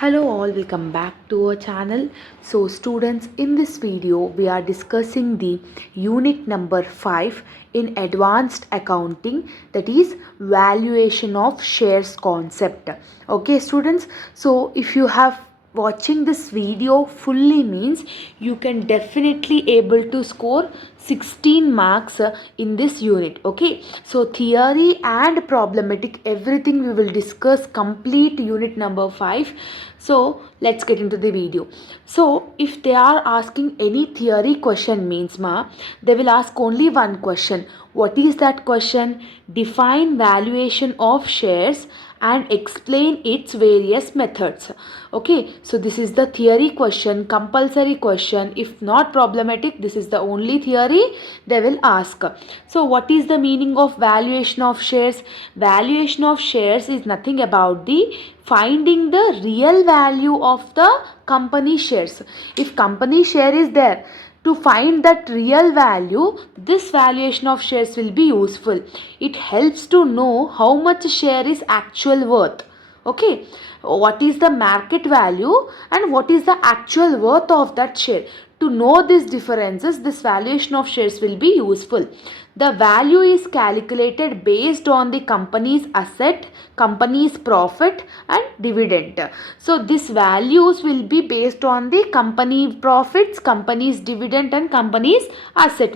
Hello all, welcome back to our channel. So students, in this video we are discussing the unit number 5 in advanced accounting, that is valuation of shares concept. Okay students, so if you have watching this video fully means you can definitely able to score 16 marks in this unit. Okay, so theory and problematic everything we will discuss complete unit number 5. So let's get into the video. So if they are asking any theory question means they will ask only one question. What is that question? Define valuation of shares and explain its various methods. Okay, so this is the theory question, compulsory question. If not problematic, this is the only theory they will ask. So what is the meaning of valuation of shares? Valuation of shares is nothing about the finding the real value of the company shares. If company share is there, to find that real value, this valuation of shares will be useful. It helps to know how much share is actual worth. Okay, what is the market value and what is the actual worth of that share. To know these differences, this valuation of shares will be useful. The value is calculated based on the company's asset, company's profit and dividend. So these values will be based on the company profits, company's dividend and company's asset.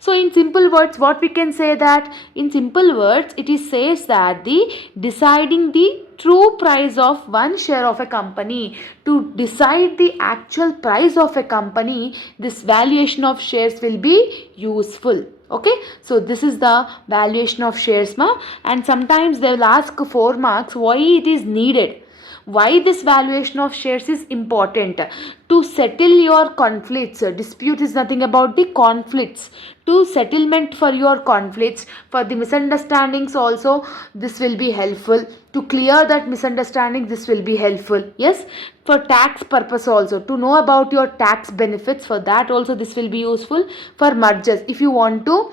So in simple words, what we can say that in simple words, it is says that the deciding the true price of one share of a company, to decide the actual price of a company, this valuation of shares will be useful. Okay, so this is the valuation of shares and sometimes they will ask 4 marks why it is needed. Why this valuation of shares is important? To settle your conflicts. Dispute is nothing about the conflicts. To settlement for your conflicts, for the misunderstandings also this will be helpful. To clear that misunderstanding, this will be helpful. Yes, for tax purpose also, to know about your tax benefits, for that also this will be useful. For mergers, if you want to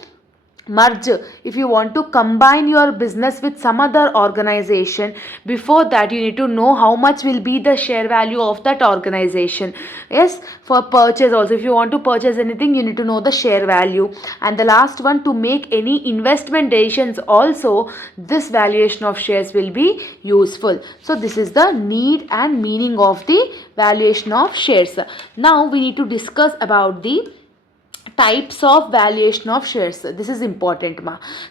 merge, if you want to combine your business with some other organization, before that you need to know how much will be the share value of that organization. Yes, for purchase also, if you want to purchase anything, you need to know the share value. And the last one, to make any investment decisions also, this valuation of shares will be useful. So this is the need and meaning of the valuation of shares. Now we need to discuss about the types of valuation of shares. This is important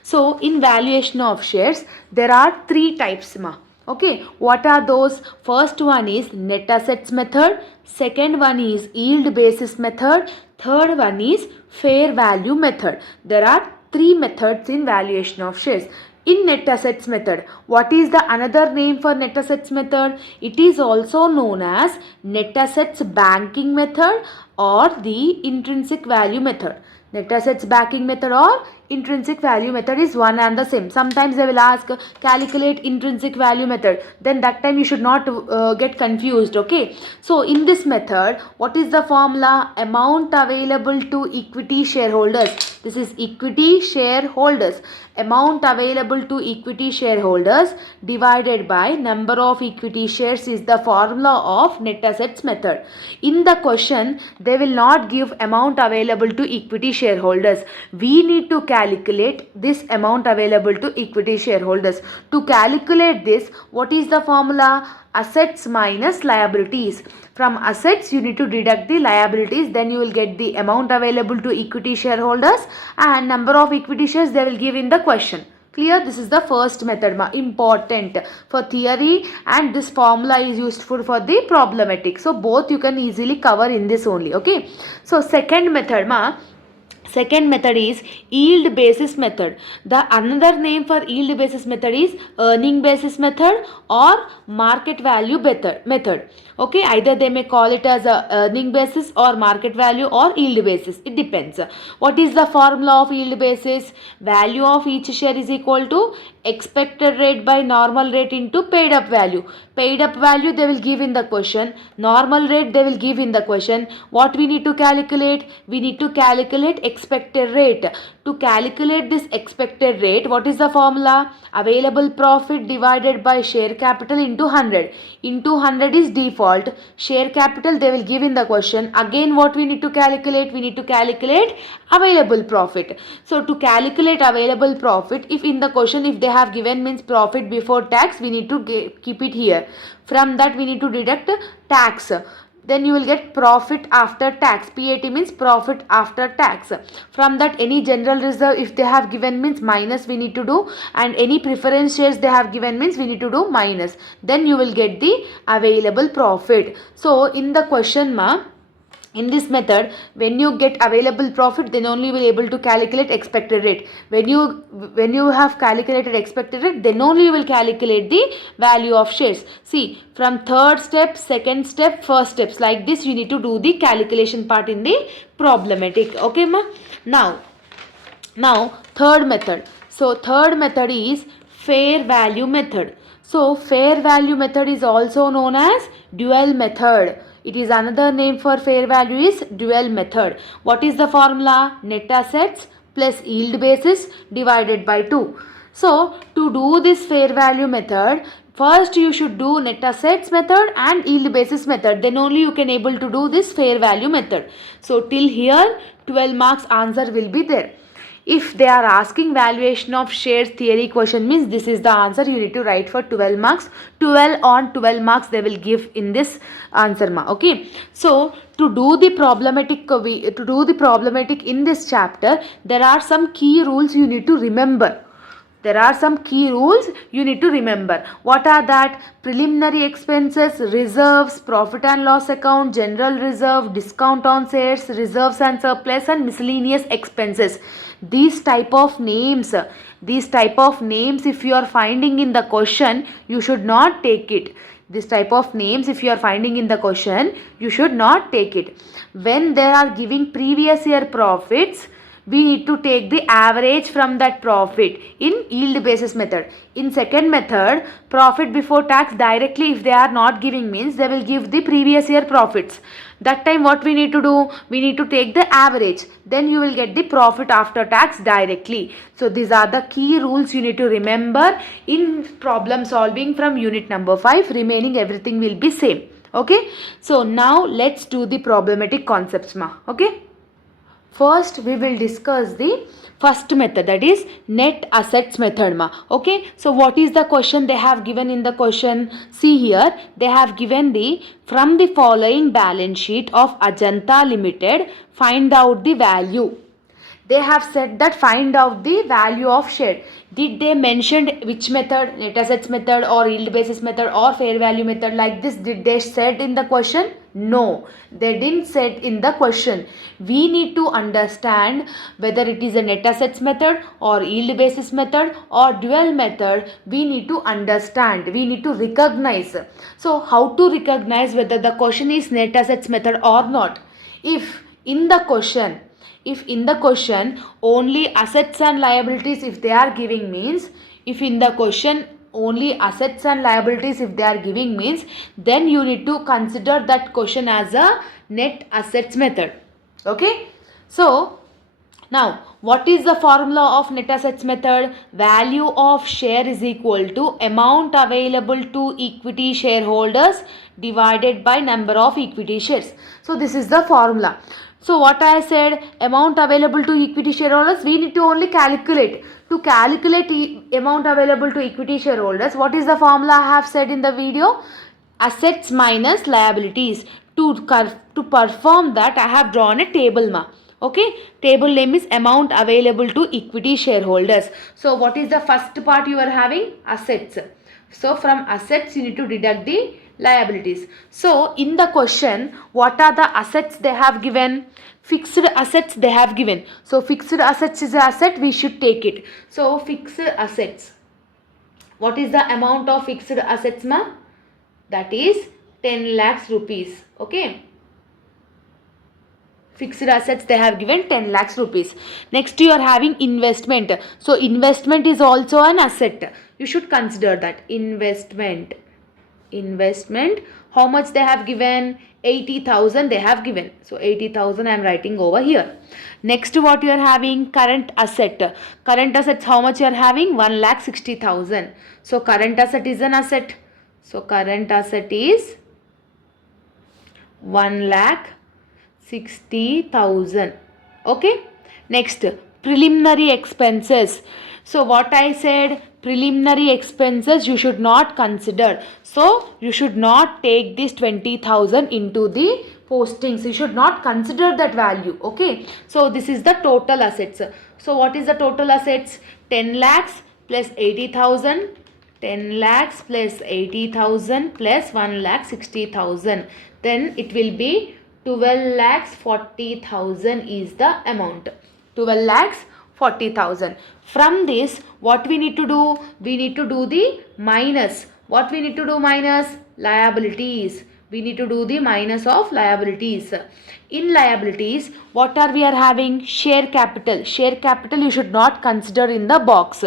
So in valuation of shares there are 3 types Okay, what are those? First one is net assets method, second one is yield basis method, third one is fair value method. There are 3 methods in valuation of shares. In net assets method, what is the another name for net assets method? It is also known as net assets banking method or the intrinsic value method. Net assets banking method or intrinsic value method is one and the same. Sometimes they will ask calculate intrinsic value method, then that time you should not get confused. Okay, so in this method, what is the formula? Amount available to equity shareholders. This is equity shareholders. Amount available to equity shareholders divided by number of equity shares is the formula of net assets method. In the question, they will not give amount available to equity shareholders. We need to calculate this amount available to equity shareholders. To calculate this, what is the formula? Assets minus liabilities. From assets you need to deduct the liabilities, then you will get the amount available to equity shareholders and number of equity shares they will give in the question. Clear? This is the first method important for theory, and this formula is useful for the problematic. So both you can easily cover in this only. Okay, so second method second method is yield basis method. The another name for yield basis method is earning basis method or market value method. Okay, either they may call it as a earning basis or market value or yield basis. It depends. What is the formula of yield basis? Value of each share is equal to expected rate by normal rate into paid up value. Paid up value they will give in the question. Normal rate they will give in the question. What we need to calculate? We need to calculate expected rate. To calculate this expected rate, what is the formula? Available profit divided by share capital into 100. Into 100 is default. Share capital they will give in the question. Again what we need to calculate? We need to calculate available profit. So to calculate available profit, if in the question if they have given means profit before tax, we need to keep it here. From that we need to deduct tax. Then you will get profit after tax. PAT means profit after tax. From that any general reserve if they have given means minus we need to do, and any preference shares they have given means we need to do minus. Then you will get the available profit. So in the question in this method, when you get available profit, then only you will be able to calculate expected rate. When you have calculated expected rate, then only you will calculate the value of shares. See, from third step, second step, first steps, like this you need to do the calculation part in the problematic. Okay ma? Now third method. So third method is fair value method. So fair value method is also known as dual method. It is another name for fair value is dual method. What is the formula? Net assets plus yield basis divided by 2. So to do this fair value method, first you should do net assets method and yield basis method. Then only you can able to do this fair value method. So till here 12 marks answer will be there. If they are asking valuation of shares theory question means this is the answer you need to write for 12 marks. 12 on 12 marks they will give in this answer ma. Okay. So to do the problematic in this chapter, there are some key rules you need to remember. There are some key rules you need to remember. What are that? Preliminary expenses, reserves, profit and loss account, general reserve, discount on shares, reserves and surplus, and miscellaneous expenses. These type of names if you are finding in the question, you should not take it. This type of names if you are finding in the question, you should not take it. When they are giving previous year profits, we need to take the average from that profit in yield basis method. In second method, profit before tax directly if they are not giving means they will give the previous year profits. That time what we need to do? We need to take the average. Then you will get the profit after tax directly. So these are the key rules you need to remember in problem solving from unit number 5. Remaining everything will be same. Okay. So now let's do the problematic concepts ma. Okay. First we will discuss the first method, that is net assets method ma. Okay. So what is the question they have given in the question? See here they have given the from the following balance sheet of Ajanta Limited find out the value. They have said that find out the value of share. Did they mention which method? Net assets method or yield basis method or fair value method like this? Did they said in the question? No, they didn't said in the question. We need to understand whether it is a net assets method or yield basis method or dual method. We need to understand. We need to recognize. So how to recognize whether the question is net assets method or not? If in the question only assets and liabilities if they are giving means, if in the question only assets and liabilities if they are giving means, then you need to consider that question as a net assets method. Okay. So now what is the formula of net assets method? Value of share is equal to amount available to equity shareholders divided by number of equity shares. So this is the formula. So what I said, amount available to equity shareholders, we need to only calculate. To calculate amount available to equity shareholders, what is the formula I have said in the video? Assets minus liabilities. To perform that, I have drawn a table ma. Okay, table name is amount available to equity shareholders. So what is the first part you are having? Assets. So from assets you need to deduct the liabilities. So in the question, what are the assets they have given? Fixed assets they have given. So fixed assets is an asset, we should take it. So fixed assets. What is the amount of fixed assets ma? That is 10 lakhs rupees. Okay. Fixed assets they have given 10 lakhs rupees. Next you are having investment. So investment is also an asset. You should consider that. Investment. How much they have given? 80,000 they have given. So 80,000 I am writing over here. Next, what you are having? Current asset. Current assets, how much you are having? 1,60,000. So current asset is an asset. So current asset is 1,60,000. Okay. Next, preliminary expenses. So what I said, preliminary expenses you should not consider. So you should not take this 20,000 into the postings. You should not consider that value. Okay. So this is the total assets. So what is the total assets? 10 lakhs plus 80,000. 10 lakhs plus 80,000 plus 1,60,000. Then it will be 12 lakhs 40,000 is the amount. 12 lakhs 40,000. From this, what we need to do? We need to do the minus. What we need to do minus? Liabilities. We need to do the minus of liabilities. In liabilities, what are we are having? Share capital. Share capital you should not consider in the box.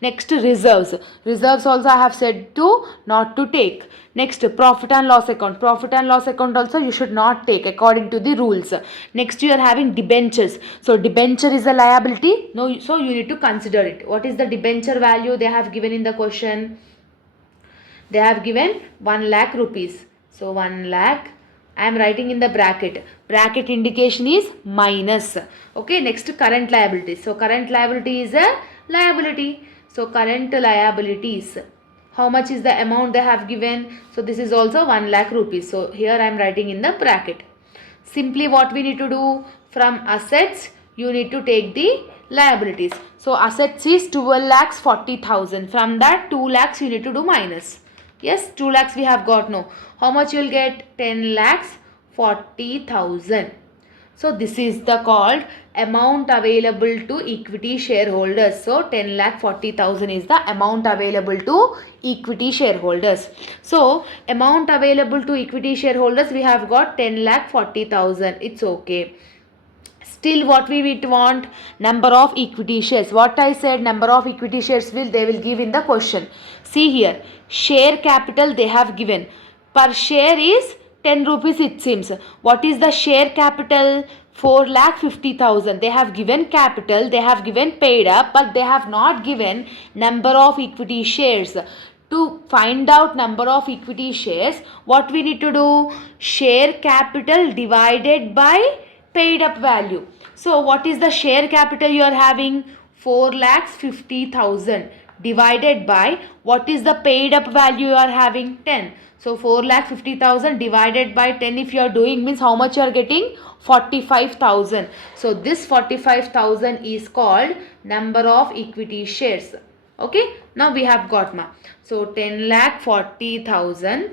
Next, reserves. Reserves also I have said to not to take. Next, profit and loss account. Profit and loss account also you should not take according to the rules. Next, you are having debentures. So debenture is a liability. No, so you need to consider it. What is the debenture value they have given in the question? They have given 1 lakh rupees. So 1 lakh. I am writing in the bracket. Bracket indication is minus. Okay. Next, current liabilities. So current liability is a liability. So current liabilities. How much is the amount they have given? So this is also 1 lakh rupees. So here I am writing in the bracket. Simply what we need to do? From assets you need to take the liabilities. So assets is 12 lakhs 40,000. From that 2 lakhs you need to do minus. Yes, 2 lakhs we have got. No. How much you will get? 10 lakhs 40,000. So this is the called amount available to equity shareholders. So 10 lakh 40,000 is the amount available to equity shareholders. So amount available to equity shareholders we have got 10 lakh 40,000. It's okay. Still what we want? Number of equity shares. What I said, number of equity shares they will give in the question. See here, share capital they have given. Per share is 10 rupees it seems. What is the share capital? 4,50,000. They have given capital, they have given paid up, but they have not given number of equity shares. To find out number of equity shares, what we need to do? Share capital divided by paid up value. So what is the share capital you are having? 4,50,000 divided by what is the paid up value you are having? 10. So 4,50,000 divided by 10 if you are doing means how much you are getting? 45,000. So this 45,000 is called number of equity shares. Okay. Now we have got ma. So 10,40,000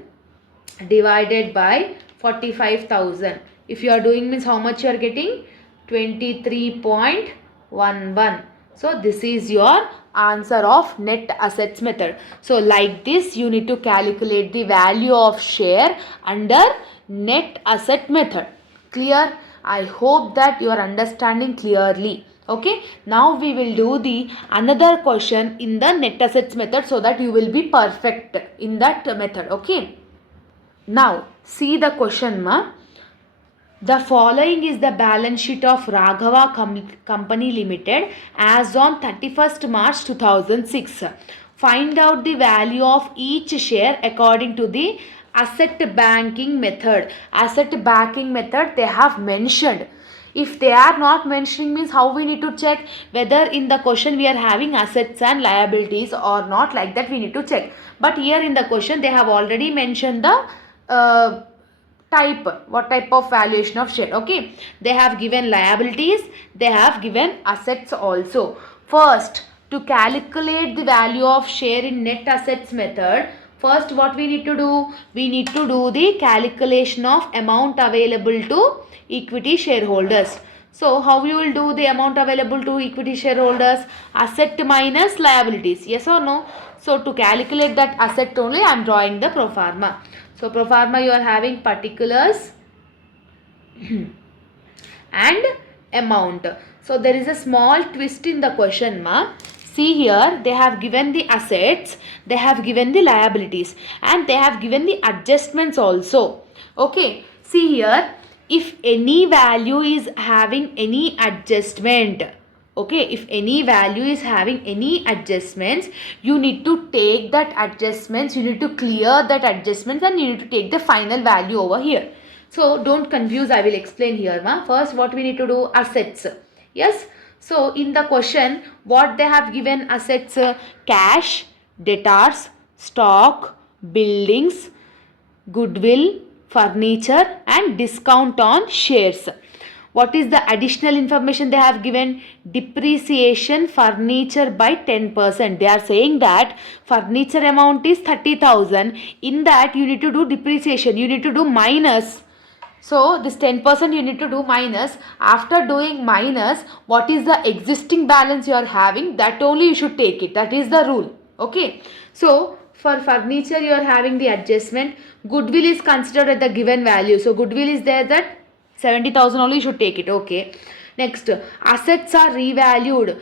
divided by 45,000. If you are doing means how much you are getting? 23.11. So this is your answer of net assets method. So like this you need to calculate the value of share under net asset method. Clear? I hope that you are understanding clearly. Okay. Now we will do the another question in the net assets method so that you will be perfect in that method. Okay. Now see the question ma. The following is the balance sheet of Raghava Company Limited as on 31st March 2006. Find out the value of each share according to the asset banking method. Asset banking method they have mentioned. If they are not mentioning means how we need to check whether in the question we are having assets and liabilities or not, like that we need to check. But here in the question they have already mentioned the type, what type of valuation of share. Okay, they have given liabilities, they have given assets also. First, to calculate the value of share in net assets method, first what we need to do? We need to do the calculation of amount available to equity shareholders. So how you will do the amount available to equity shareholders? Asset minus liabilities. Yes or no? So to calculate that asset only I am drawing the pro forma. So pro forma you are having particulars and amount. So there is a small twist in the question ma. See here, they have given the assets, they have given the liabilities, and they have given the adjustments also. Okay, see here, if any value is having any adjustment, okay, if any value is having any adjustments, you need to take that adjustments, you need to clear that adjustments, and you need to take the final value over here. So don't confuse, I will explain here. First, what we need to do? Assets. Yes. So in the question, what they have given assets? Cash, debtors, stock, buildings, goodwill, furniture, and discount on shares. What is the additional information they have given? Depreciation furniture by 10%. They are saying that furniture amount is 30,000. In that you need to do depreciation. You need to do minus. So this 10% you need to do minus. After doing minus, what is the existing balance you are having? That only you should take it. That is the rule. Okay. So for furniture you are having the adjustment. Goodwill is considered at the given value. So goodwill is there, that 70,000 only you should take it. Okay. Next, assets are revalued.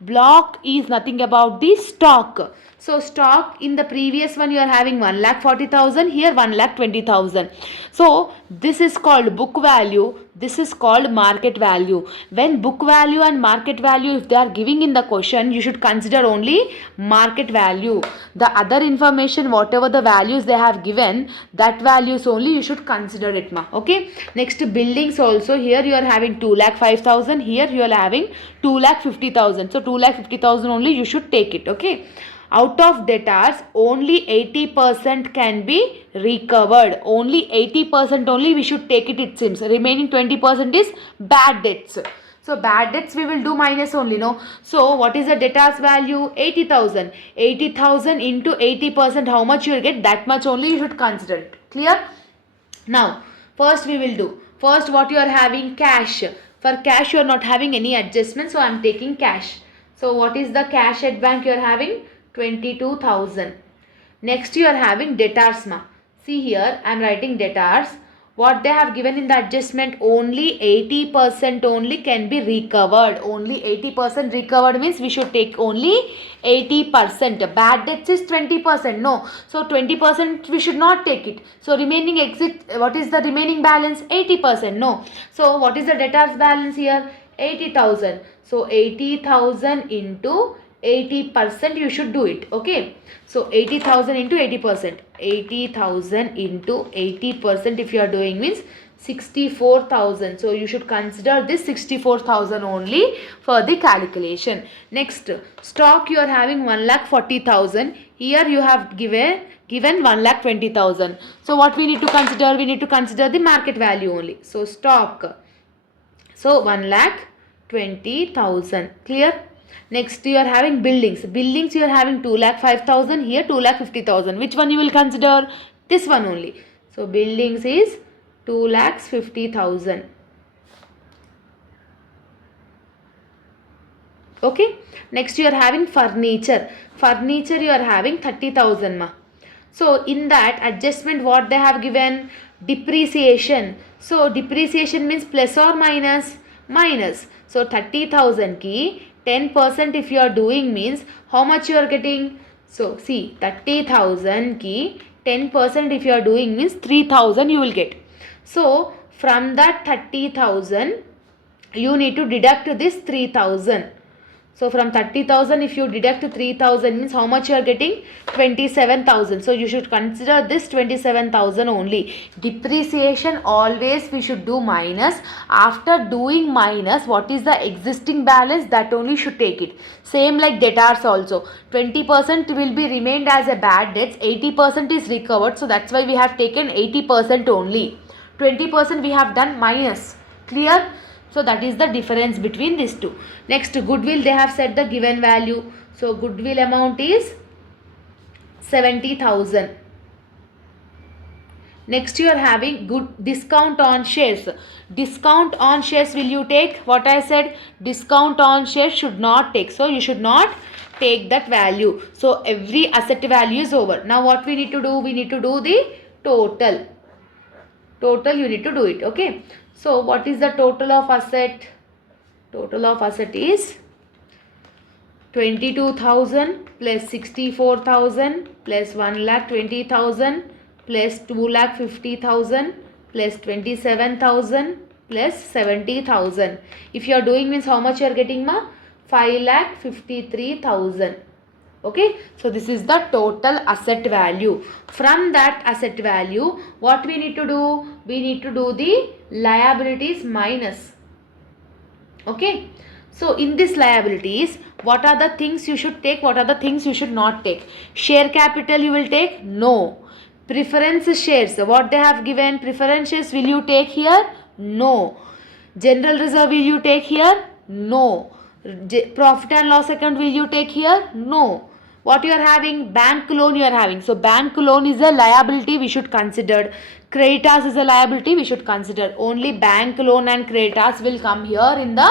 Block is nothing about the stock. So stock, in the previous one you are having 1,40,000, here 1,20,000. So this is called book value, this is called market value. When book value and market value, if they are giving in the question, you should consider only market value. The other information, whatever the values they have given, that values only you should consider it. Okay. Next, buildings also, here you are having 2,05,000, here you are having 2,50,000. So 2,50,000 only you should take it. Okay. Out of debtors, only 80% can be recovered. Only 80% only we should take it, it seems. Remaining 20% is bad debts. So bad debts we will do minus only, no? So what is the debtors value? 80,000. 80,000 into 80%, how much you will get? That much only you should consider it. Clear? Now, first we will do. First, what you are having? Cash. For cash you are not having any adjustment, so I am taking cash. So what is the cash at bank you are having? 22,000. Next you are having debtors. See here, I am writing debtors. What they have given in the adjustment? Only 80% only can be recovered. Only 80% recovered means we should take only 80%. Bad debts is 20%. No. So 20% we should not take it. So remaining exit, what is the remaining balance? 80%. No. So what is the debtors balance here? 80,000. So 80,000 into 80% you should do it. Okay. So 80,000 into 80%. 80,000 into 80% if you are doing means 64,000. So you should consider this 64,000 only for the calculation. Next, stock you are having 1,40,000. Here you have given 1,20,000. So what we need to consider? We need to consider the market value only. So stock. So 1,20,000. Clear? Next you are having buildings. Buildings you are having 2,05,000. Here 2,50,000. Which one you will consider? This one only. So buildings is 2,50,000. Okay. Next you are having furniture. Furniture you are having 30,000. So in that adjustment what they have given? Depreciation. So depreciation means plus or minus? Minus. So 30,000 ki 10% if you are doing means how much you are getting? So see, 30,000 ki 10% if you are doing means 3,000 you will get. So from that 30,000 you need to deduct this 3,000. So from 30,000 if you deduct 3,000 means how much you are getting? 27,000. So you should consider this 27,000 only. Depreciation always we should do minus. After doing minus, what is the existing balance? That only should take it. Same like debtors also. 20% will be remained as a bad debts. 80% is recovered. So that's why we have taken 80% only. 20% we have done minus. Clear? So that is the difference between these two. Next, goodwill, they have set the given value. So goodwill amount is 70,000. Next you are having good discount on shares. Discount on shares will you take? What I said, discount on shares should not take. So you should not take that value. So every asset value is over. Now what we need to do? We need to do the total. Total you need to do it. Okay. So what is the total of asset? Total of asset is 22,000 plus 64,000 plus 1,20,000 plus 2,50,000 plus 27,000 plus 70,000. If you are doing means how much you are getting ma? 5,53,000. Okay, so this is the total asset value. From that asset value, what we need to do? We need to do the liabilities minus. Okay, so in this liabilities, what are the things you should take? What are the things you should not take? Share capital you will take? No. Preference shares, what they have given, preference shares will you take here? No. General reserve will you take here? No. Profit and loss account will you take here? No. What you are having? Bank loan you are having. So bank loan is a liability we should consider. Creditors is a liability we should consider. Only bank loan and creditors will come here in the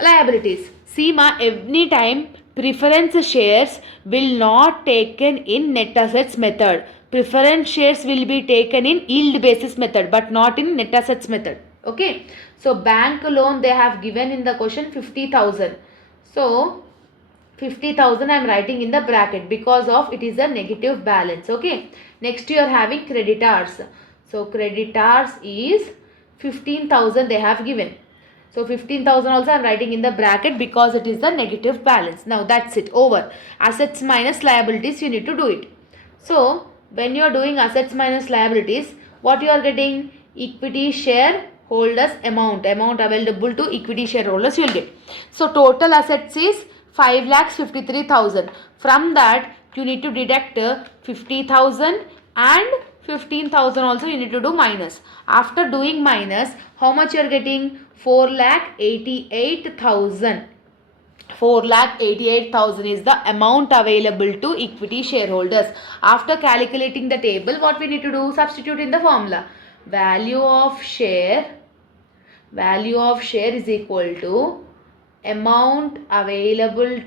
liabilities. See ma, any time preference shares will not taken in net assets method. Preference shares will be taken in yield basis method but not in net assets method. Okay. So bank loan they have given in the question 50,000. So 50,000 I am writing in the bracket because of it is a negative balance. Okay. Next you are having creditors. So creditors is 15,000 they have given. So 15,000 also I am writing in the bracket because it is the negative balance. Now that's it, over. Assets minus liabilities you need to do it. So when you are doing assets minus liabilities, what you are getting? Equity share holders amount available to equity shareholders you will get. So total assets is 5,53,000. From that you need to deduct 50,000 and 15,000 also you need to do minus. After doing minus, how much you are getting? 4,88,000. 4,88,000 is the amount available to equity shareholders. After calculating the table, what we need to do? Substitute in the formula. Value of share is equal to amount available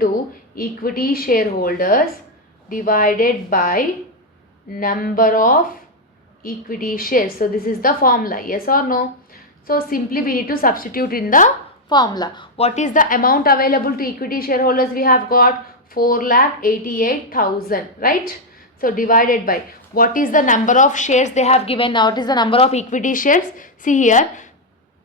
to equity shareholders divided by number of equity shares. So this is the formula, yes or no? So simply we need to substitute in the formula. What is the amount available to equity shareholders? We have got 4,88,000, right? So divided by what is the number of shares they have given. Now what is the number of equity shares? See here,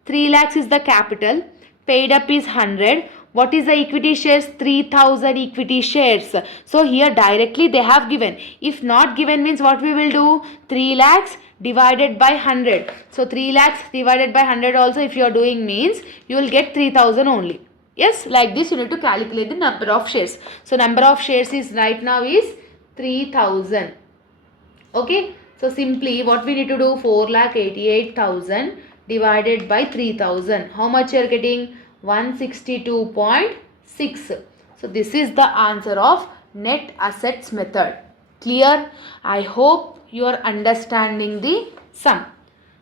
3 lakhs is the capital, paid up is 100. What is the equity shares? 3,000 equity shares. So here directly they have given. If not given means what we will do? 3 lakhs divided by 100. So 3 lakhs divided by 100 also if you are doing means you will get 3,000 only. Yes, like this you need to calculate the number of shares. So number of shares is right now is 3,000. Okay. So simply what we need to do? 4,88,000 divided by 3,000. How much you are getting? 162.6. So this is the answer of net assets method. Clear? I hope you are understanding the sum.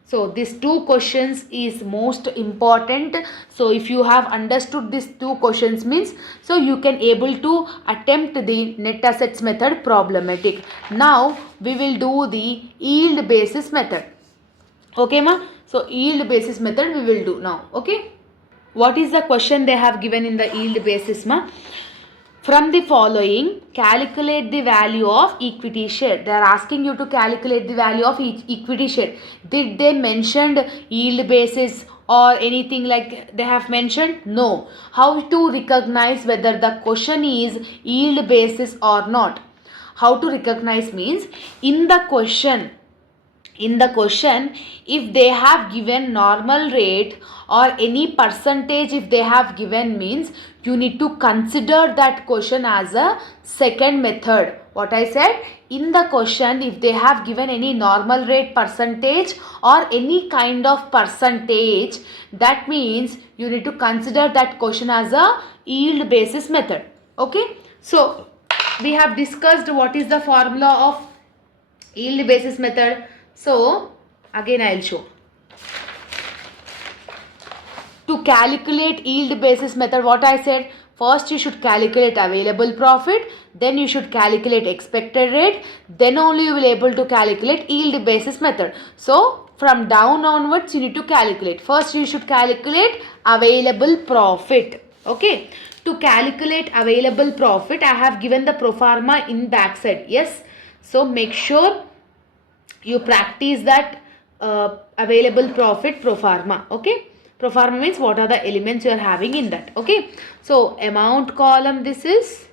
So these two questions is most important. So if you have understood these two questions means, so you can able to attempt the net assets method problematic. Now we will do the yield basis method. Okay ma? So yield basis method we will do now. Okay. What is the question they have given in the yield basis ma? From the following, calculate the value of equity share. They are asking you to calculate the value of each equity share. Did they mention yield basis or anything like they have mentioned? No. How to recognize whether the question is yield basis or not? How to recognize means in the question, if they have given normal rate or any percentage if they have given means you need to consider that question as a second method. What I said, in the question if they have given any normal rate percentage or any kind of percentage, that means you need to consider that question as a yield basis method. Okay. So we have discussed what is the formula of yield basis method. So again I will show. To calculate yield basis method, what I said, first you should calculate available profit, then you should calculate expected rate, then only you will able to calculate yield basis method. So from down onwards you need to calculate. First you should calculate available profit. Okay. To calculate available profit, I have given the pro forma in backside. Yes. So make sure you practice that available profit pro forma. Okay. Pro forma means what are the elements you are having in that. Okay. So amount column, this is,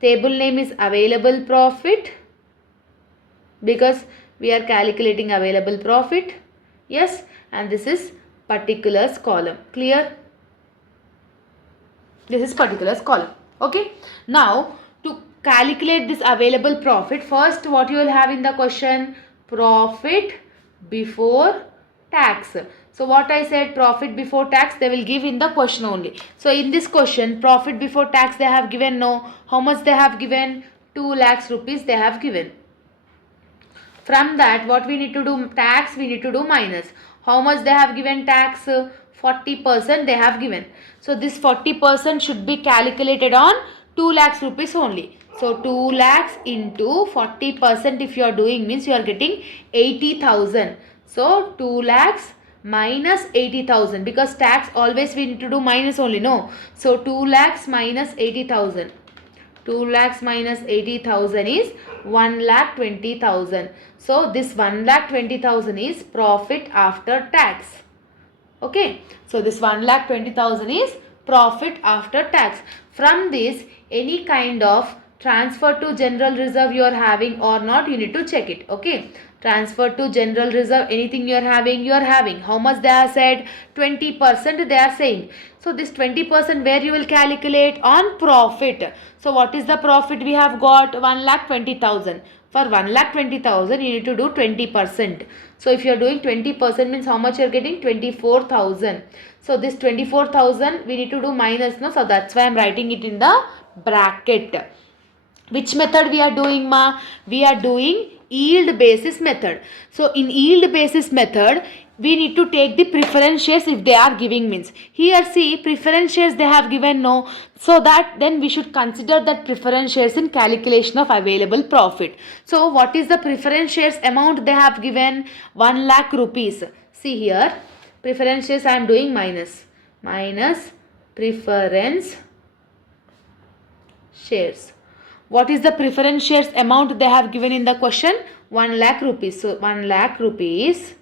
table name is available profit, because we are calculating available profit. Yes. And this is particulars column. Clear? This is particulars column. Okay. Now to calculate this available profit, first what you will have in the question? Profit before tax. So what I said, profit before tax, they will give in the question only. So in this question, profit before tax they have given no. How much they have given? 2 lakhs rupees they have given. From that, what we need to do? Tax we need to do minus. How much they have given tax? 40% they have given. So this 40% should be calculated on 2 lakhs rupees only. So 2 lakhs into 40% if you are doing means you are getting 80,000. So 2 lakhs minus 80,000, because tax always we need to do minus only, no. So 2 lakhs minus 80,000. 2 lakhs minus 80,000 is 1,20,000. So this 1,20,000 is profit after tax. Okay. So this 1,20,000 is profit after tax. From this, any kind of transfer to general reserve you are having or not, you need to check it. Okay. Transfer to general reserve, anything you are having. How much they are said? 20% they are saying. So this 20% where you will calculate? On profit. So what is the profit we have got? 1,20,000. For 1,20,000 you need to do 20%. So if you are doing 20% means how much you are getting? 24,000. So this 24,000 we need to do minus, no? So that's why I am writing it in the bracket. Which method we are doing, ma? We are doing yield basis method. So in yield basis method, we need to take the preference shares if they are giving means. Here see, preference shares they have given no. So that then we should consider that preference shares in calculation of available profit. So what is the preference shares amount they have given? 1 lakh rupees. See here, preference shares I am doing minus. Minus preference shares. What is the preference shares amount they have given in the question? 1 lakh rupees. So 1 lakh rupees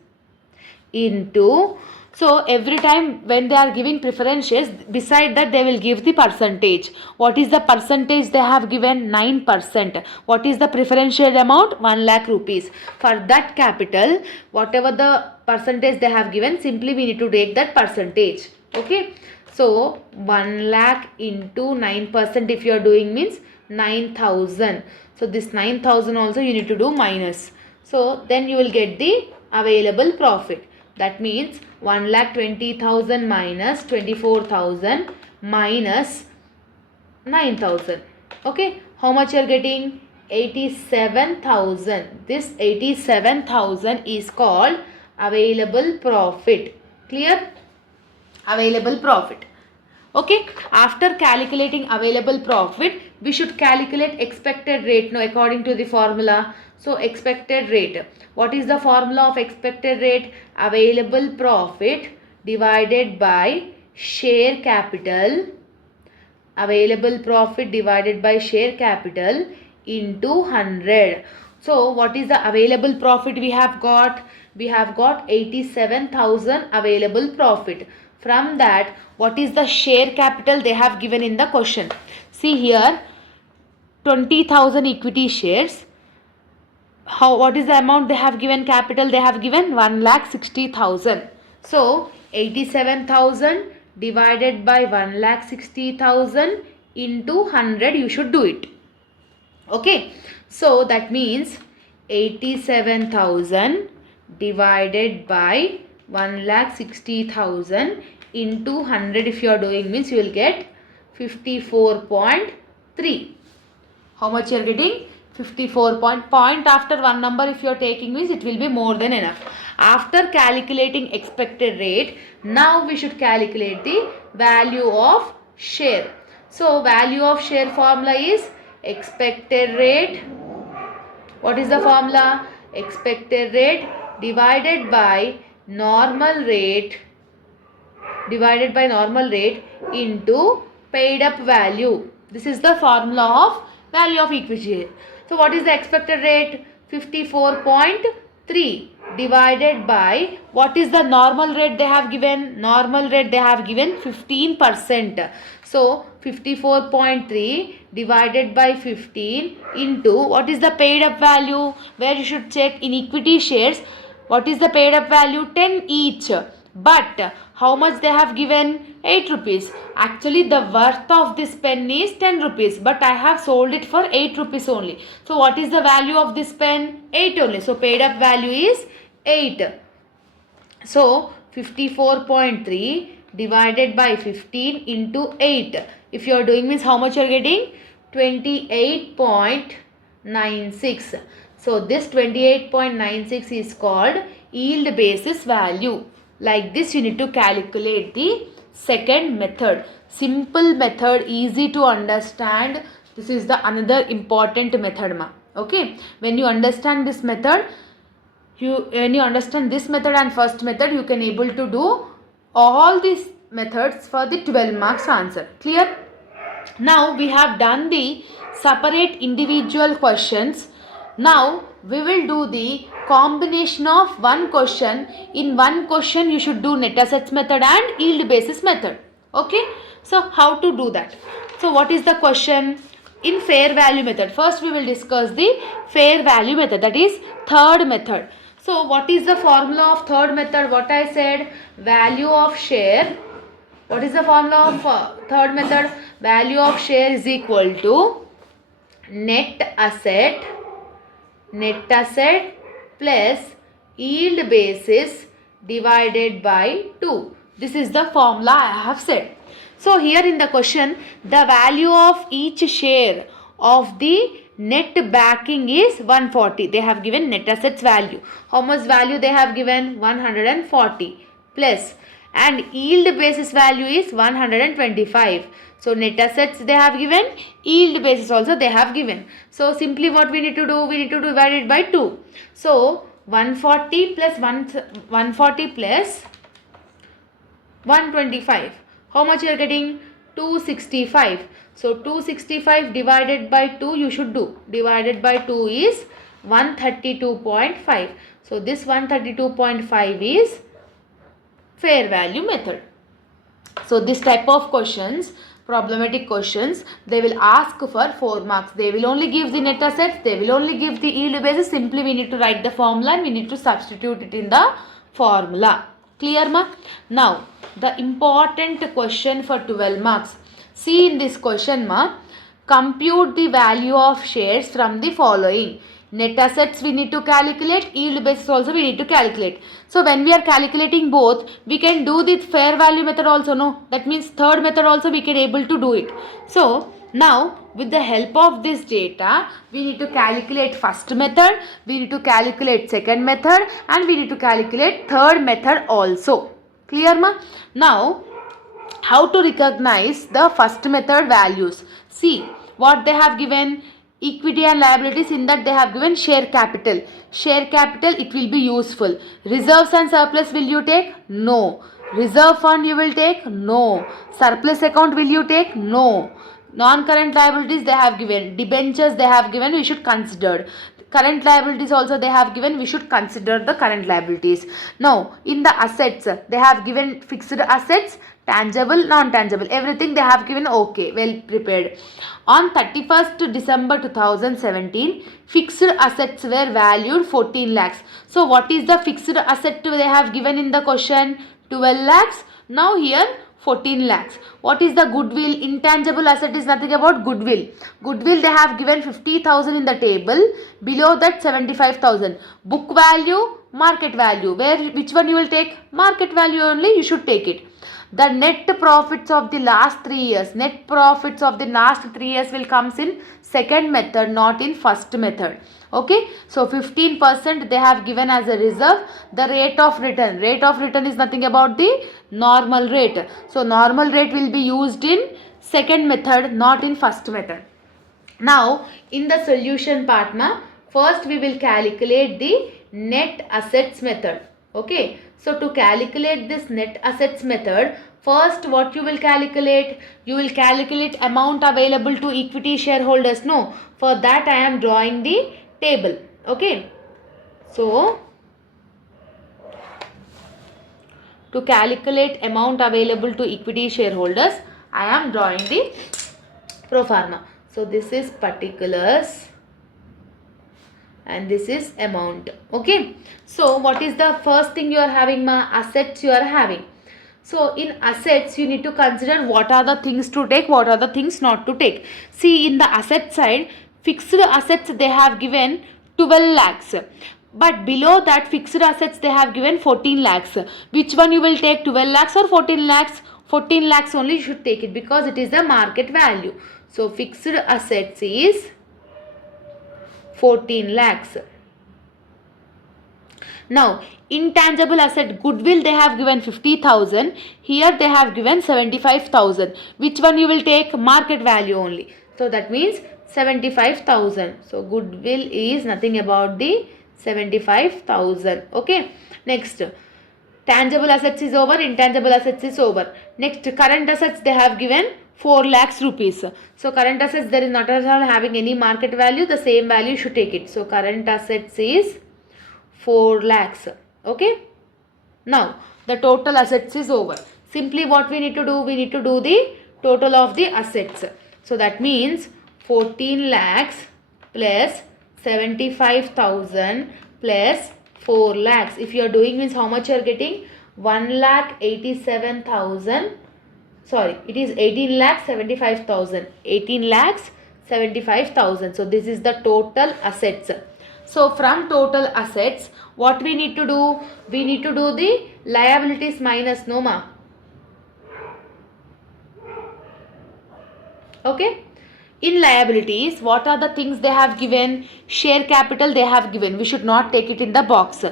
into, so every time when they are giving preference shares, beside that they will give the percentage. What is the percentage they have given? 9%. What is the preference share amount? 1 lakh rupees. For that capital, whatever the percentage they have given, simply we need to take that percentage. Okay. So 1 lakh into 9% if you are doing means 9,000. So this 9,000 also you need to do minus. So then you will get the available profit. That means 1,20,000 minus 24,000 minus 9,000. Okay. How much you are getting? 87,000. This 87,000 is called available profit. Clear? Available profit. Okay. After calculating available profit, we should calculate expected rate now according to the formula. So expected rate. What is the formula of expected rate? Available profit divided by share capital. Available profit divided by share capital into 100. So what is the available profit we have got? We have got 87,000 available profit. From that, what is the share capital they have given in the question? See here, 20,000 equity shares. What is the amount they have given capital? They have given 1,60,000. So 87,000 divided by 1,60,000 into 100 you should do it. Okay. So that means 87,000 divided by 1,60,000 into 100 if you are doing means you will get 54.3. How much you are getting? 54 point after one number if you are taking means it will be more than enough. After calculating expected rate, now we should calculate the value of share. So value of share formula is expected rate. What is the formula? Expected rate divided by normal rate into paid up value. This is the formula of value of equity share. So what is the expected rate? 54.3 divided by what is the normal rate they have given? Normal rate they have given 15%. So 54.3 divided by 15 into what is the paid up value? Where you should check in equity shares. What is the paid up value? 10 each. But how much they have given? 8 rupees. Actually the worth of this pen is 10 rupees, but I have sold it for 8 rupees only. So what is the value of this pen? 8 only. So paid up value is 8. So 54.3 divided by 15 into 8. If you are doing means how much you are getting? 28.96. So this 28.96 is called yield basis value. Like this you need to calculate the second method. Simple method, easy to understand. This is the another important method ma. Okay. When you understand this method, when you understand this method and first method, you can able to do all these methods for the 12 marks answer. Clear? Now we have done the separate individual questions. Now we will do the combination of one question. In one question you should do net assets method and yield basis method. Okay. So how to do that? So what is the question? In fair value method. First we will discuss the fair value method, that is third method. So what is the formula of third method? What I said, value of share. What is the formula of third method? Value of share is equal to net asset plus yield basis divided by 2. This is the formula I have said. So here in the question, the value of each share of the net backing is 140. They have given net assets value. How much value they have given? 140 plus, and yield basis value is 125. So net assets they have given, yield basis also they have given. So simply what we need to do? We need to divide it by 2. So 140 plus 140 plus 125. How much you are getting? 265. So 265 divided by 2 you should do. Divided by 2 is 132.5. So this 132.5 is fair value method. So this type of questions, problematic questions, they will ask for 4 marks. They will only give the net assets, they will only give the yield basis. Simply we need to write the formula and we need to substitute it in the formula. Clear ma? Now the important question for 12 marks. See in this question ma, compute the value of shares from the following. Net assets we need to calculate, yield basis also we need to calculate. So when we are calculating both, we can do the fair value method also, no? That means third method also we can able to do it. So now with the help of this data, we need to calculate first method, we need to calculate second method, and we need to calculate third method also. Clear ma? Now how to recognize the first method values? See what they have given. Equity and liabilities, in that they have given share capital. Share capital, it will be useful. Reserves and surplus will you take? No. Reserve fund you will take? No. Surplus account will you take? No. Non-current liabilities they have given. Debentures they have given, we should consider. Current liabilities also they have given, we should consider the current liabilities. Now in the assets, they have given fixed assets, tangible, non-tangible, everything they have given. Okay, well prepared. On 31st December 2017, fixed assets were valued 14 lakhs. So what is the fixed asset they have given in the question? 12 lakhs. Now here 14 lakhs. What is the goodwill? Intangible asset is nothing about goodwill. Goodwill they have given 50,000 in the table. Below that 75,000. Book value, market value. Which one you will take? Market value only you should take it. The net profits of the last 3 years. Net profits of the last 3 years will comes in second method, not in first method. Okay. So 15% they have given as a reserve. The rate of return. Rate of return is nothing about the normal rate. So normal rate will be used in second method, not in first method. Now in the solution part, first we will calculate the net assets method. Okay, so to calculate this net assets method, first what you will calculate? You will calculate amount available to equity shareholders. No, for that I am drawing the table. Okay, so to calculate amount available to equity shareholders, I am drawing the pro forma. So this is particulars and this is amount. Okay, so what is the first thing you are having? Assets you are having. So in assets you need to consider what are the things to take, what are the things not to take. See, in the asset side, fixed assets they have given 12 lakhs, but below that fixed assets they have given 14 lakhs. Which one you will take, 12 lakhs or 14 lakhs? 14 lakhs only you should take it, because it is the market value. So fixed assets is 14 lakhs. Now intangible asset, goodwill they have given 50,000, here they have given 75,000. Which one you will take? Market value only. So that means 75,000. So goodwill is nothing about the 75,000. Okay, next tangible assets is over, intangible assets is over. Next current assets they have given 4 lakhs rupees. So current assets there is not at all having any market value, the same value you should take it. So current assets is 4 lakhs. Okay, now the total assets is over. Simply what we need to do? We need to do the total of the assets. So that means 14 lakhs plus 75,000 plus 4 lakhs. If you are doing, means how much you are getting? 1,87,000. Sorry, it is 18 lakhs 75,000. 18 lakhs 75,000. So this is the total assets. So from total assets, what we need to do? We need to do the liabilities minus, no ma. Okay. In liabilities, what are the things they have given? Share capital they have given. We should not take it in the box.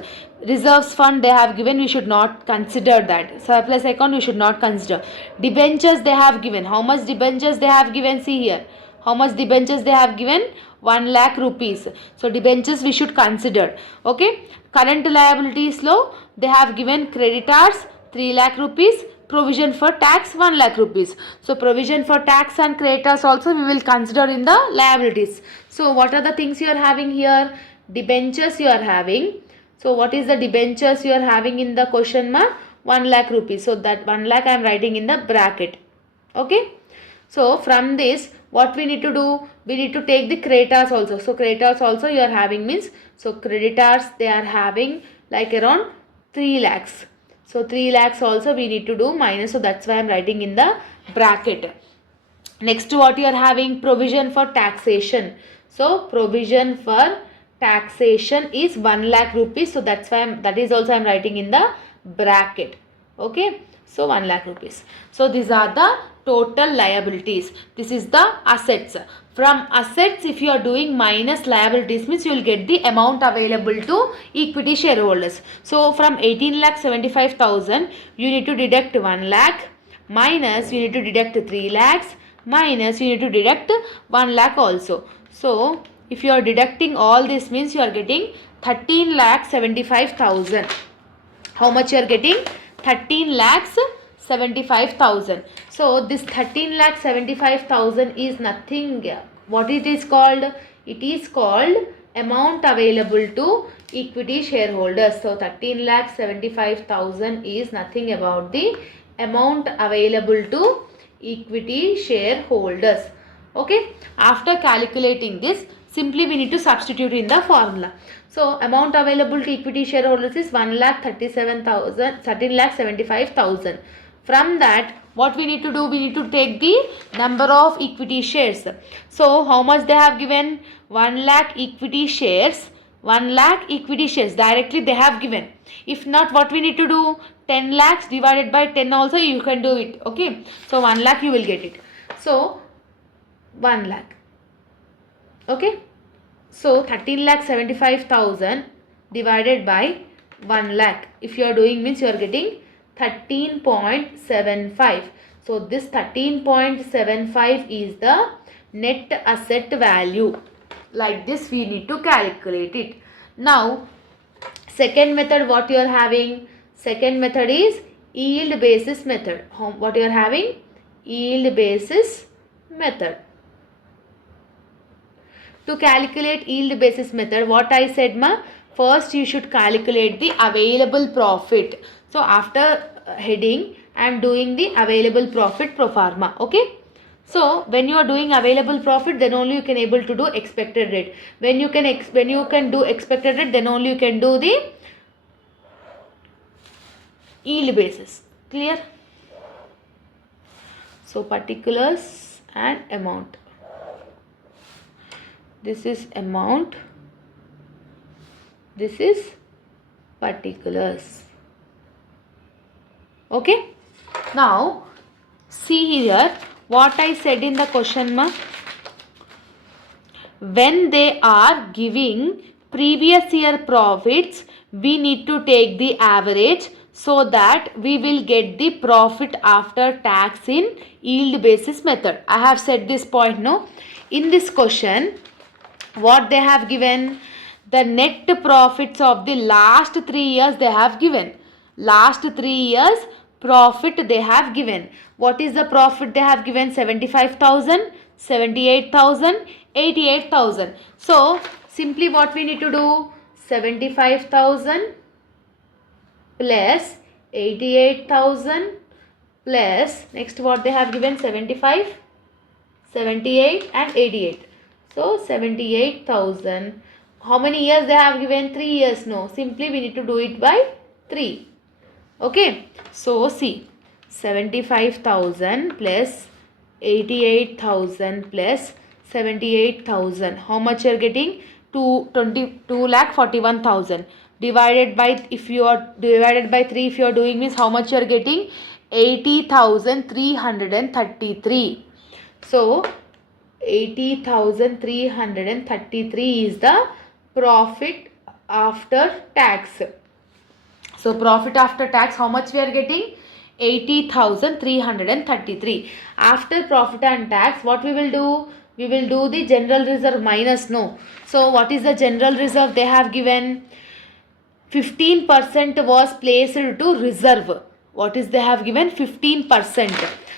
Reserves fund they have given. We should not consider that. Surplus account we should not consider. Debentures they have given. How much debentures they have given? See here. How much debentures they have given? 1 lakh rupees. So debentures we should consider. Okay. Current liabilities low, they have given creditors 3 lakh rupees. Provision for tax 1 lakh rupees. So provision for tax and creditors also we will consider in the liabilities. So what are the things you are having here? Debentures you are having. So what is the debentures you are having in the question mark? 1 lakh rupees. So that 1 lakh I am writing in the bracket. Okay. So from this what we need to do? We need to take the creditors also. So creditors also you are having, means, so creditors they are having like around 3 lakhs. So 3 lakhs also we need to do minus. So that's why I am writing in the bracket. Next what you are having? Provision for taxation. So provision for taxation is 1 lakh rupees. So that's why that is also I am writing in the bracket. Okay. So 1 lakh rupees. So these are the total liabilities. This is the assets. From assets, if you are doing minus liabilities, means you will get the amount available to equity shareholders. So from 18 lakh 75,000, you need to deduct 1 lakh, minus you need to deduct 3 lakhs, minus you need to deduct 1 lakh also. So if you are deducting all this, means you are getting 13 lakh 75,000. How much you are getting? 13 lakhs 75,000. So this 13 lakh 75,000 is nothing. What it is called? It is called amount available to equity shareholders. So 13 lakh 75,000 is nothing about the amount available to equity shareholders. Okay. After calculating this, simply we need to substitute in the formula. So amount available to equity shareholders is 1,37,000, 13 lakh 75,000. From that, what we need to do? We need to take the number of equity shares. So how much they have given? 1 lakh equity shares. 1 lakh equity shares directly they have given. If not, what we need to do? 10 lakhs divided by 10 also you can do it. Okay. So 1 lakh you will get it. So 1 lakh. Okay. So 13 lakh 75,000 divided by 1 lakh. If you are doing, means you are getting 13.75. So this 13.75 is the net asset value. Like this we need to calculate it. Now Second method, what you are having? Second method is yield basis method. What you are having? Yield basis method. To calculate yield basis method, what I said ma, first you should calculate the available profit. So after heading, I am doing the available profit pro forma. Okay. So when you are doing available profit, then only you can able to do expected rate. When you can do expected rate, then only you can do the yield basis. Clear? So particulars and amount. This is amount. This is particulars. Okay. Now see here what I said in the question ma. When they are giving previous year profits, we need to take the average so that we will get the profit after tax in yield basis method. I have said this point, no? In this question, what they have given? The net profits of the last 3 years they have given. Last 3 years profit they have given. What is the profit they have given? 75,000, 78,000, 88,000. So simply what we need to do? 75,000 plus 88,000 plus next what they have given? 75, 78 and 88. So 78,000. How many years they have given? 3 years. No. Simply we need to do it by 3. Okay. So see. 75,000 plus 88,000 plus 78,000. How much you are getting? 2,41,000. Divided by, if you are divided by 3, if you are doing this, how much you are getting? 80,333. So 80,333 is the profit after tax. So profit after tax, how much we are getting? 80,333. After profit and tax, what we will do? We will do the general reserve minus, no. So what is the general reserve they have given? 15% was placed to reserve. What is they have given? 15%.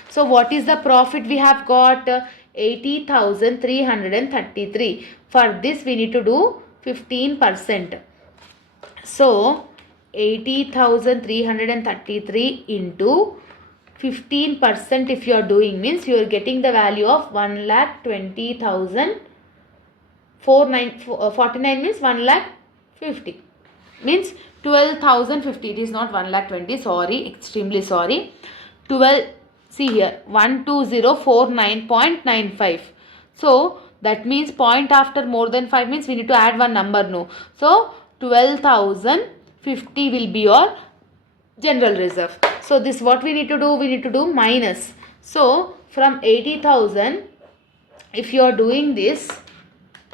So what is the profit we have got? 80,333. For this we need to do 15%. So 80,333 into 15% if you are doing means you are getting the value of 1,20,049 means 1,50,000 means 12,050. It is not 1,20,000. Sorry, extremely sorry. 12. See here, 12049.95. So that means point after more than 5 means we need to add one number, no. So 12,050 will be your general reserve. So this what we need to do? We need to do minus. So from 80,000, if you are doing this,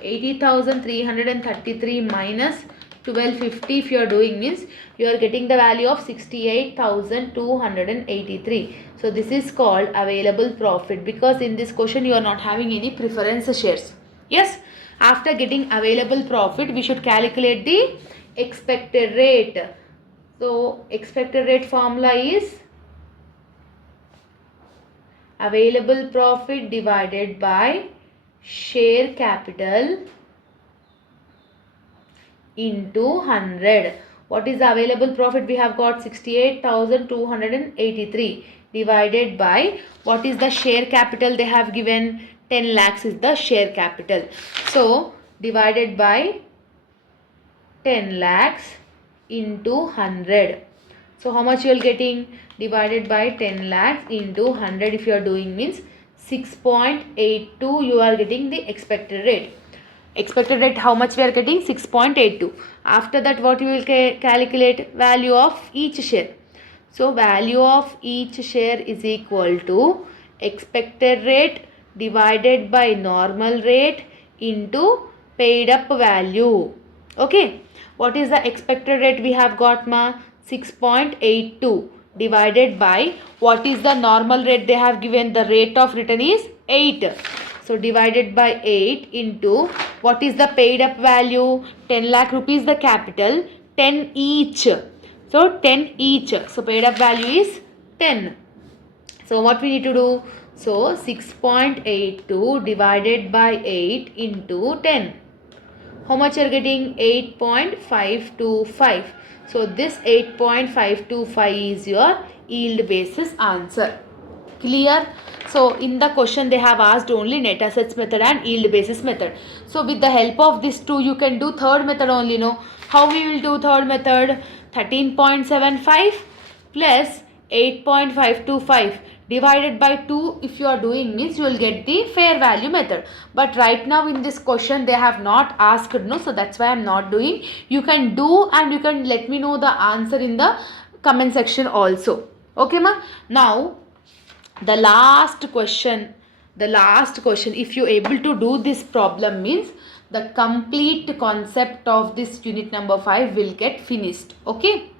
80,333 minus 1250 if you are doing means you are getting the value of 68,283. So this is called available profit, because in this question you are not having any preference shares. Yes, after getting available profit we should calculate the expected rate. So expected rate formula is available profit divided by share capital into 100. What is the available profit? We have got 68,283 divided by what is the share capital they have given? 10 lakhs is the share capital. So divided by 10 lakhs into 100. So how much you are getting? Divided by 10 lakhs into 100 if you are doing means 6.82 you are getting the expected rate. Expected rate how much we are getting? 6.82. After that what you will calculate? Value of each share. So value of each share is equal to expected rate divided by normal rate into paid up value. Okay. What is the expected rate we have got ma? 6.82 divided by what is the normal rate they have given? The rate of return is 8. So divided by 8 into what is the paid up value? 10 lakh rupees the capital, 10 each. So 10 each. So paid up value is 10. So what we need to do? So 6.82 divided by 8 into 10. How much you are getting? 8.525. So this 8.525 is your yield basis answer. Clear? So in the question they have asked only net assets method and yield basis method. So with the help of these two you can do third method only. No? How we will do third method? 13.75 plus 8.525 divided by 2 if you are doing means you will get the fair value method. But right now in this question they have not asked, no, so that's why I am not doing. You can do and you can let me know the answer in the comment section also. Okay ma? Now the last question, if you able to do this problem means the complete concept of this unit number 5 will get finished. Okay.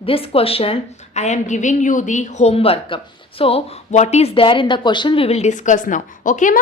This question I am giving you the homework. So what is there in the question we will discuss now. Okay ma?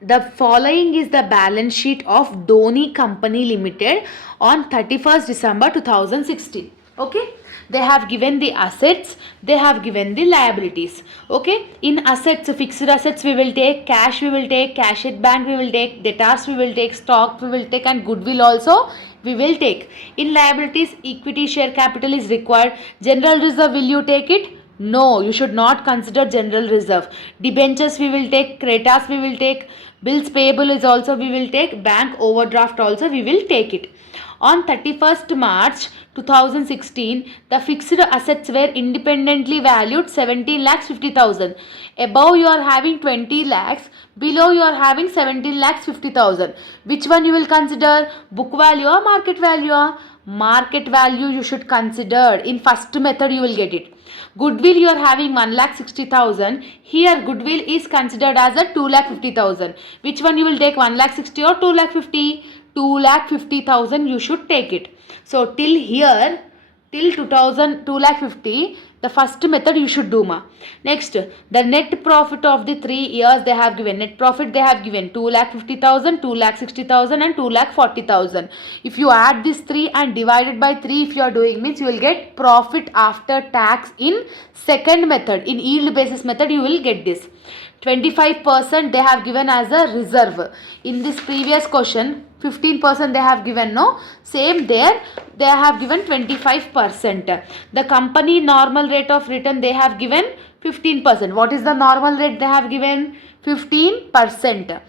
The following is the balance sheet of Dhoni Company Limited on 31st December 2016. Okay. They have given the assets, they have given the liabilities. Okay. In assets, fixed assets we will take, cash we will take, cash at bank we will take, debtors we will take, stock we will take and goodwill also we will take. In liabilities, equity share capital is required. General reserve, will you take it? No, you should not consider general reserve. Debentures we will take, creditors we will take, bills payable is also we will take, bank overdraft also we will take it. On 31st March 2016, the fixed assets were independently valued 17,50,000. Above you are having 20 lakhs, below you are having 17,50,000. Which one you will consider? Book value or market value? Market value you should consider. In first method you will get it. Goodwill you are having 1,60,000. Here goodwill is considered as a 2,50,000. Which one you will take, 1,60,000 or 2,50,000? 2,50,000 you should take it. So till here, till 2,50,000, the first method you should do ma. Next, the net profit of the 3 years they have given. Net profit they have given 2,50,000, 2,60,000 and 2,40,000. If you add these 3 and divided by 3 if you are doing means you will get profit after tax in second method. In yield basis method you will get this. 25% they have given as a reserve. In this previous question 15% they have given, no? Same there they have given 25%. The company normal rate of return they have given 15%. What is the normal rate they have given? 15%.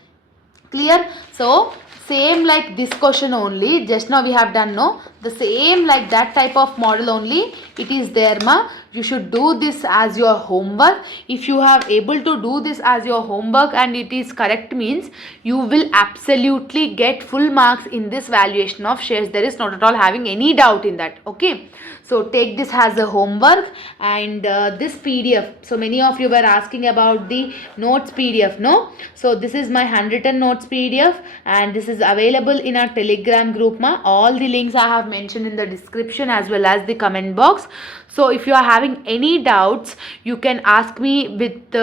Clear? So same like this question only, just now we have done, no? The same like that type of model only it is there ma. You should do this as your homework. If you have able to do this as your homework and it is correct means you will absolutely get full marks in this valuation of shares. There is not at all having any doubt in that. Okay. So take this as a homework and this PDF. So many of you were asking about the notes PDF, no? So this is my handwritten notes PDF and this is available in our Telegram group ma. All the links I have mentioned in the description as well as the comment box. So if you are having any doubts, you can ask me with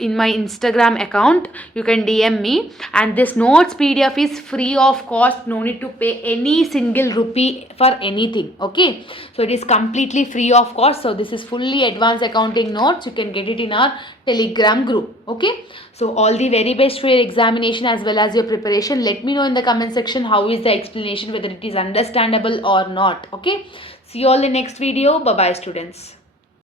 in my Instagram account. You can DM me, and this notes PDF is free of cost. No need to pay any single rupee for anything. Okay, so it is completely free of cost. So this is fully advanced accounting notes. You can get it in our Telegram group. Okay, so all the very best for your examination as well as your preparation. Let me know in the comment section how is the explanation, whether it is understandable or not. Okay. See you all in the next video. Bye bye students.